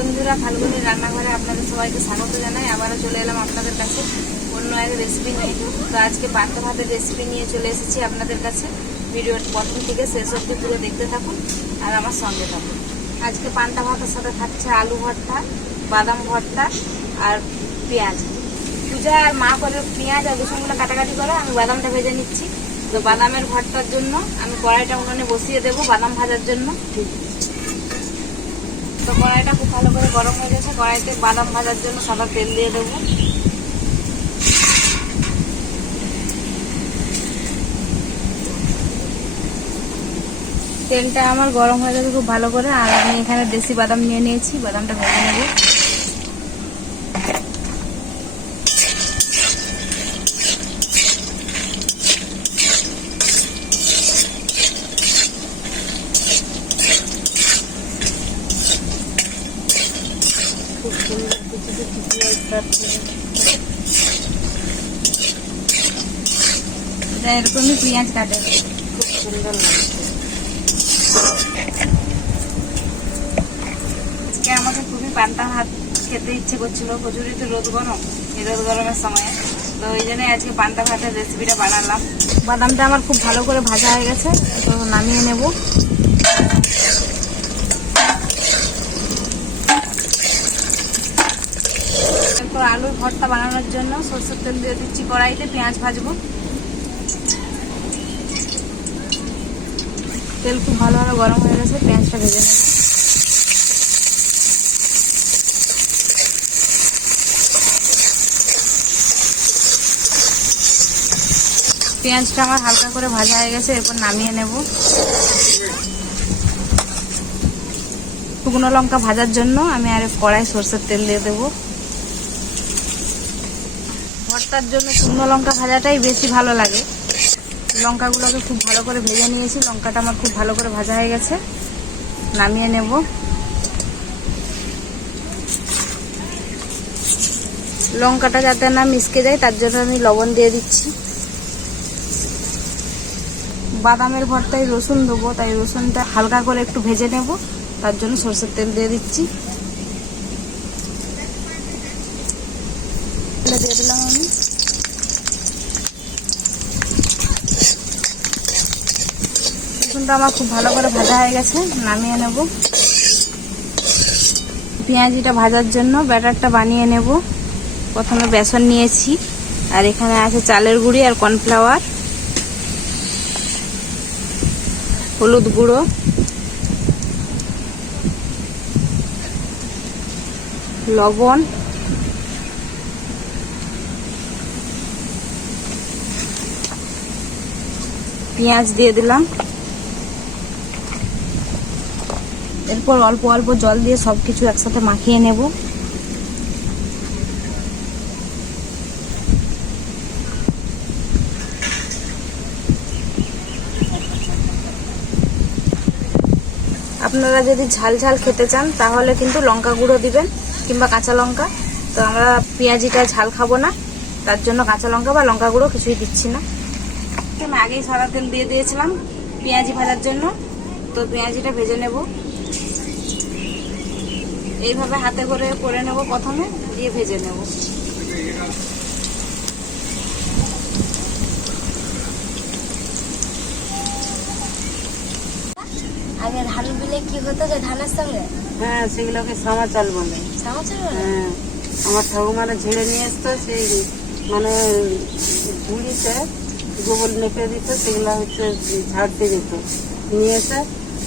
বন্ধুরা, ফাল্গুনির রান্নাঘরে আপনাদের সবাইকে স্বাগত জানাই। আবারও চলে এলাম আপনাদের কাছে অন্য এক রেসিপি নিয়ে। তো আজকে পান্তা ভাতের রেসিপি নিয়ে চলে এসেছি আপনাদের কাছে। ভিডিওর প্রথম থেকে শেষ অবধি পুরো দেখতে থাকুন আর আমার সঙ্গে থাকুন। আজকে পান্তা ভাতের সাথে থাকছে আলু ভর্তা, বাদাম ভর্তা আর পেঁয়াজ। পূজা আর মা করে পেঁয়াজ আর রসুনগুলো কাটাকাটি করে, আমি বাদামটা ভেজে নিচ্ছি। তো বাদামের ভর্তার জন্য আমি কড়াইটা উনুনে বসিয়ে দেবো বাদাম ভাজার জন্য। তো কড়াইটা খুব ভালো করে গরম হয়ে গেছে। কড়াইতে বাদাম ভাজার জন্য সাদা তেল দিয়ে দেবো। তেলটা আমার গরম হয়ে গেছে খুব ভালো করে। আর আমি এখানে দেশি বাদাম নিয়ে নিয়েছি, বাদামটা ভেজে নেব। খুব সুন্দর কিছু এরকমই পেঁয়াজ কাটে, খুব সুন্দর লাগছে। আজকে আমাকে খুবই পান্তা ভাত খেতে ইচ্ছে করছিল, প্রচুরই তো রোদ গরম, এই রোদ গরমের সময়। তো ওই জন্যই আজকে পান্তা ভাতের রেসিপিটা বানালাম। বাদামটা আমার খুব ভালো করে ভাজা হয়ে গেছে, তো নামিয়ে নেব। এরপর আলুর ভর্তা বানানোর জন্য সরষের তেল দিয়ে দিচ্ছি কড়াইতে, পেঁয়াজ ভাজবো। তেল খুব ভালোভাবে গরম হয়ে গেছে, পেঁয়াজটা ভেজে নেব। পেঁয়াজটা আমার হালকা করে ভাজা হয়ে গেছে, এরপর নামিয়ে নেব। শুকনো লঙ্কা ভাজার জন্য আমি আর কড়াই সরষের তেল দিয়ে দেবো। ভর্তার জন্য শুকনো লঙ্কা ভাজাটাই বেশি ভালো লাগে। লঙ্কাগুলোকে খুব ভালো করে ভেজে নিয়েছি, লঙ্কাটা আমার খুব ভালো করে ভাজা হয়ে গেছে, নামিয়ে নেব। লঙ্কাটা যাতে না মিশকে যায় তার জন্য আমি লবণ দিয়ে দিচ্ছি। বাদামের ভর্তায় রসুন দেবো, তাই রসুনটা হালকা করে একটু ভেজে নেব, তার জন্য সরষের তেল দিয়ে দিচ্ছি। দিয়ে দিলাম আমি। রসুনটা আমার খুব ভালো করে ভাজা হয়ে গেছে, নামিয়ে নেব। পেঁয়াজিটা ভাজার জন্য ব্যাটারটা বানিয়ে নেব। প্রথমে বেসন নিয়েছি, আর এখানে আছে চালের গুঁড়ি আর কর্নফ্লাওয়ার, হলুদ গুঁড়ো, লবণ, পেঁয়াজ দিয়ে দিলাম। এরপর অল্প অল্প জল দিয়ে সবকিছু একসাথে মাখিয়ে নেব। আপনারা যদি ঝাল ঝাল খেতে চান তাহলে কিন্তু লঙ্কা গুঁড়ো দিবেন কিংবা কাঁচা লঙ্কা। তো আমরা পেঁয়াজিটা ঝাল খাবো না, তার জন্য কাঁচা লঙ্কা বা লঙ্কা গুঁড়ো কিছুই দিচ্ছি না। আমি আগেই সাদা তেল দিয়ে দিয়েছিলাম পেঁয়াজি ভাজার জন্য, তো পেঁয়াজিটা ভেজে নেব। এইভাবে হাতে করে নেব, প্রথমে দিয়ে ভেজে নেব। আগে ধান বিলে কি হতো যে ধানের সঙ্গে? হ্যাঁ, সেগুলোকে সামা চাল বলে। সামা চাল? হ্যাঁ, আমার ঠাকুমারা ঝেড়ে নিয়ে আসতো, সেই মানে ঝুড়িতে গোবর নেপে দিত, সেগুলো হচ্ছে ঝাড়তে যেত নিয়ে এসে,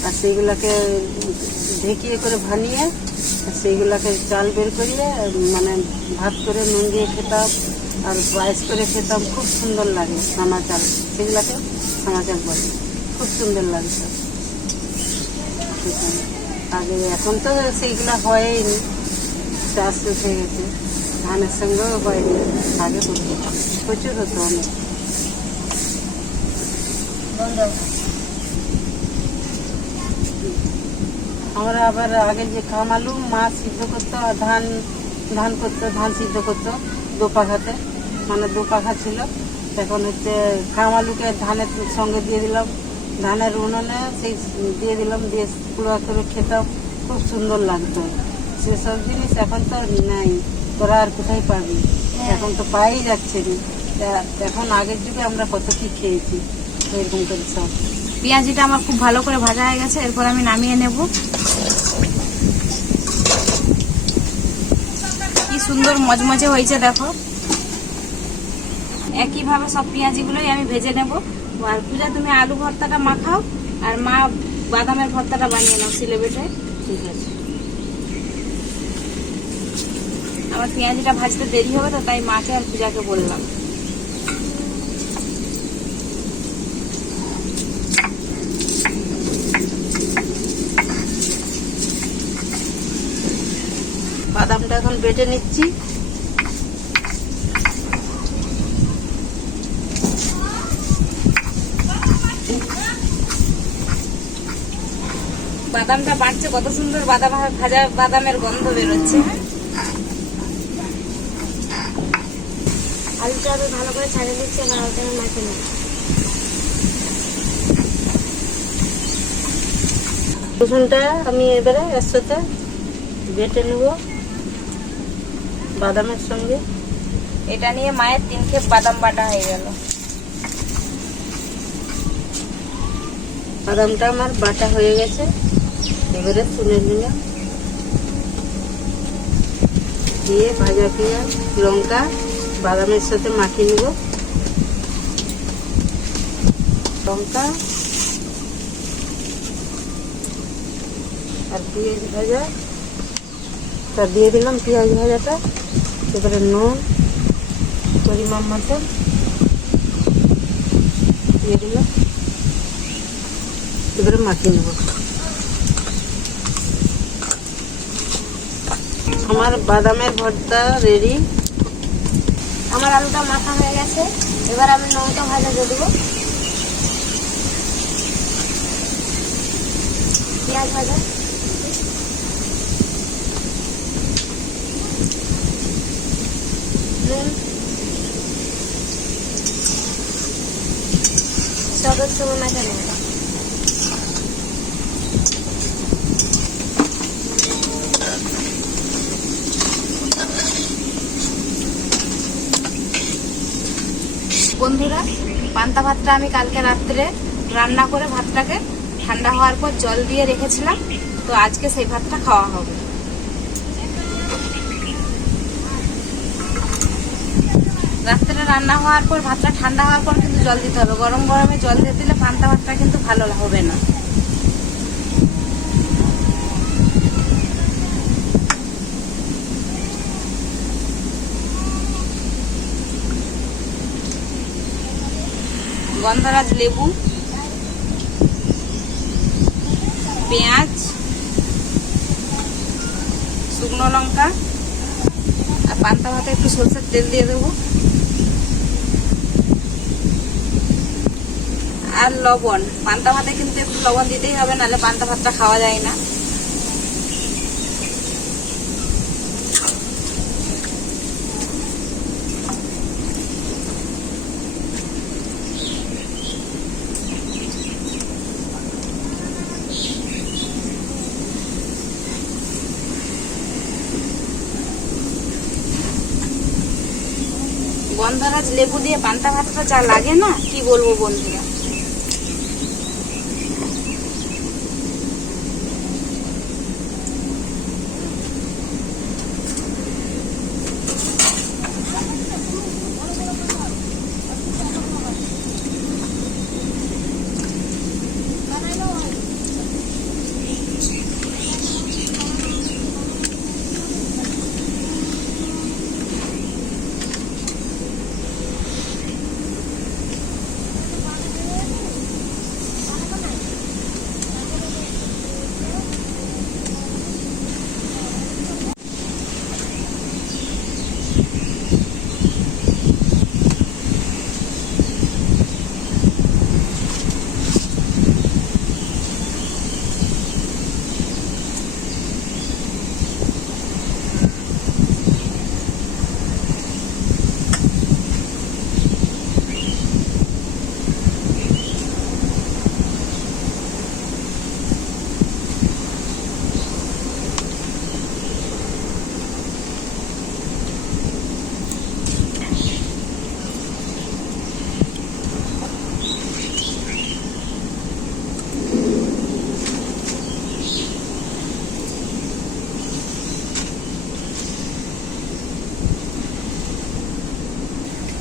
আর সেইগুলোকে ঢেকিয়ে করে ভানিয়ে সেইগুলোকে চাল বের করিয়ে মানে ভাত করে নুন দিয়ে খেতাম আর পায়েস করে খেতাম। খুব সুন্দর লাগে সামা চাল, সেগুলোকে সামা চাল বলে। খুব সুন্দর লাগতো আগে। এখন তো সেইগুলো হয়নি, চাষ উঠে গেছে, ধানের সঙ্গেও হয়নি। আগে প্রচুর হতো অনেক। আমরা আবার আগে যে কামালু মা সিদ্ধ করতো, ধান করতো, ধান সিদ্ধ করতো দোপাখাতে, মানে দোপাখা ছিল। এখন হচ্ছে কামালুকে ধানের সঙ্গে দিয়ে দিলাম, ধানের উনুনে সেই দিয়ে দিলাম, দিয়ে পুরো করে খেতাম। খুব সুন্দর লাগতো সেসব জিনিস এখন তো নাই, তোরা আর কোথায় পাবি? এখন তো পাই যাচ্ছে না। এখন আগের যুগে আমরা কত কি খেয়েছি এরকম করে সব। পেঁয়াজিটা আমার খুব ভালো করে ভাজা হয়ে গেছে, এরপর আমি নামিয়ে নেব। কি সুন্দর মজমজে হয়েছে দেখো। একইভাবে সব পেঁয়াজিগুলোই আমি ভেজে নেব। আর পূজা তুমি আলু ভর্তাটা মাখাও, আর মা বাদামের ভর্তাটা বানিয়ে নাও সিলে বেটে। ঠিক আছে। আমার পেঁয়াজিটা ভাজতে দেরি হবে তো, তাই মাকে আর পূজাকে বললাম। বাদামটা এখন বেটে নিচ্ছি। বাদামটা বাড়ছে, কত সুন্দর বাদাম ভাজা বাদামের গন্ধ বেরোচ্ছে। আলুটা আমি ভালো করে ছাড়িয়ে দিচ্ছি, এবার আলুটা আমি মাখিয়ে নেব। রসুনটা আমি এবারে এর সাথে বেটে নেব বাদামের সঙ্গে। এটা নিয়ে মায়ের 3 খেপ বাদাম বাটা হয়ে গেল। বাদামটা আমার বাটা হয়ে গেছে, এবারে তুলে নিলাম। দিয়ে ভাজা পেঁয়াজ লঙ্কা বাদামের সাথে মাখিয়ে নেব। লঙ্কা আর পেঁয়াজ ভাজা তা দিয়ে দিলাম, পেঁয়াজ ভাজাটা। এবারে নুন পরিমাণ মতো দিয়ে দিলাম, এবারে মাখিয়ে নেব। আমার বাদামের ভর্তা রেডি। আমার আলুটা মাখা হয়ে গেছে, এবার আমি লঙ্কা ভাজা দিয়ে দেবো, পেঁয়াজ ভাজা, নুন, সবের সঙ্গে মাখা নেব। বন্ধুরা, পান্তা ভাতটা আমি কালকে রাত্রে রান্না করে ভাতটাকে ঠান্ডা হওয়ার পর জল দিয়ে রেখেছিলাম, তো আজকে সেই ভাতটা খাওয়া হবে। রাত্রে রান্না হওয়ার পর ভাতটা ঠান্ডা হওয়ার পর কিন্তু জল দিতে হবে। গরম গরমে জল দিয়ে দিলে পান্তা ভাতটা কিন্তু ভালো হবে না। গন্ধরাজ লেবু, পেঁয়াজ, শুকনো লঙ্কা আর পান্তা ভাতে একটু সরষের তেল দিয়ে দেবো, আর লবণ। পান্তা ভাতে কিন্তু একটু লবণ দিতেই হবে, নাহলে পান্তা ভাতটা খাওয়া যায় না। গন্ধরাজ লেবু দিয়ে পান্তা ভাতটা যা লাগে না, কি বলবো বন্ধুরা।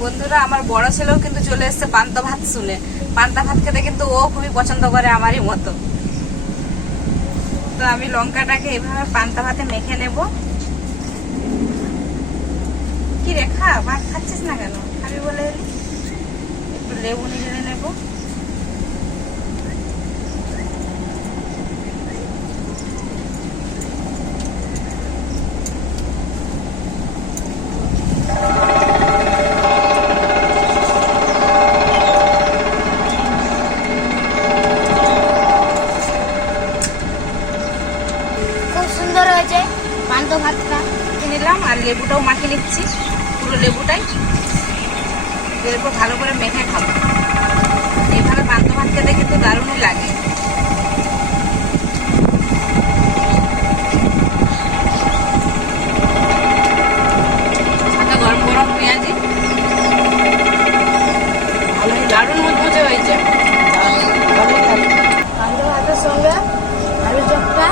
বন্ধুরা, আমার বড় ছেলেও কিন্তু চলে এসেছে পান্তা ভাত শুনে। পান্তা ভাত খেতে কিন্তু ও খুবই পছন্দ করে আমারই মতো। তো আমি লঙ্কাটাকে এভাবে পান্তা ভাতে মেখে নেব। কি রে, খা, ভাত খাচ্ছিস না কেন? খাবি বলে এলি। একটু লেবু নিয়ে নেবো। খুব সুন্দর হয়েছে পান্তা ভাতটা। নিলাম আর লেবুটাও মাখিয়ে নিচ্ছি, পুরো লেবুটাই। এরপর ভালো করে মেখে খাবো। এইভাবে পান্তা ভাত খেতে কিন্তু দারুণই লাগে। সাথে গরম গরম পেঁয়াজি, দারুণ মুচমুচে হয়েছে। পান্তা ভাতের সঙ্গে আলু চপটা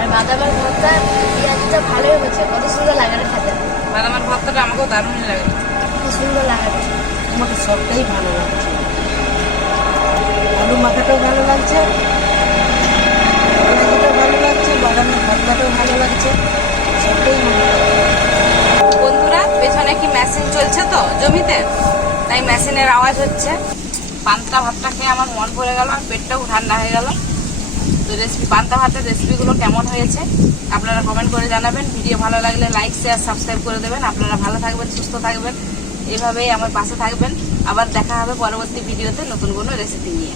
আর বাদামের ভর্তা পেঁয়াজটা ভালোই হয়েছে। কত সুন্দর লাগে রে খেতে। বাদামের ভর্তাটা আমাকেও দারুণই লাগে। খুব সুন্দর লাগে। আমাকে সবটাই ভালো লাগছে, আলু মাখাটাও ভালো লাগছে, পেঁয়াজিটাও ভালো লাগছে, বাদামের ভর্তাটাও ভালো লাগছে, সবটাই ভালো লাগছে। বন্ধুরা, পেছনে কি মেশিন চলছে তো জমিতে, তাই মেশিনের আওয়াজ হচ্ছে। পান্তা ভাতটা খেয়ে আমার মন ভরে গেল আর পেটটাও ঠান্ডা হয়ে গেল। তো পান্তা ভাতের রেসিপিগুলো কেমন হয়েছে আপনারা কমেন্ট করে জানাবেন। ভিডিও ভালো লাগলে লাইক, শেয়ার, সাবস্ক্রাইব করে দেবেন। আপনারা ভালো থাকবেন, সুস্থ থাকবেন, এভাবেই আমার পাশে থাকবেন। আবার দেখা হবে পরবর্তী ভিডিওতে নতুন কোনো রেসিপি নিয়ে।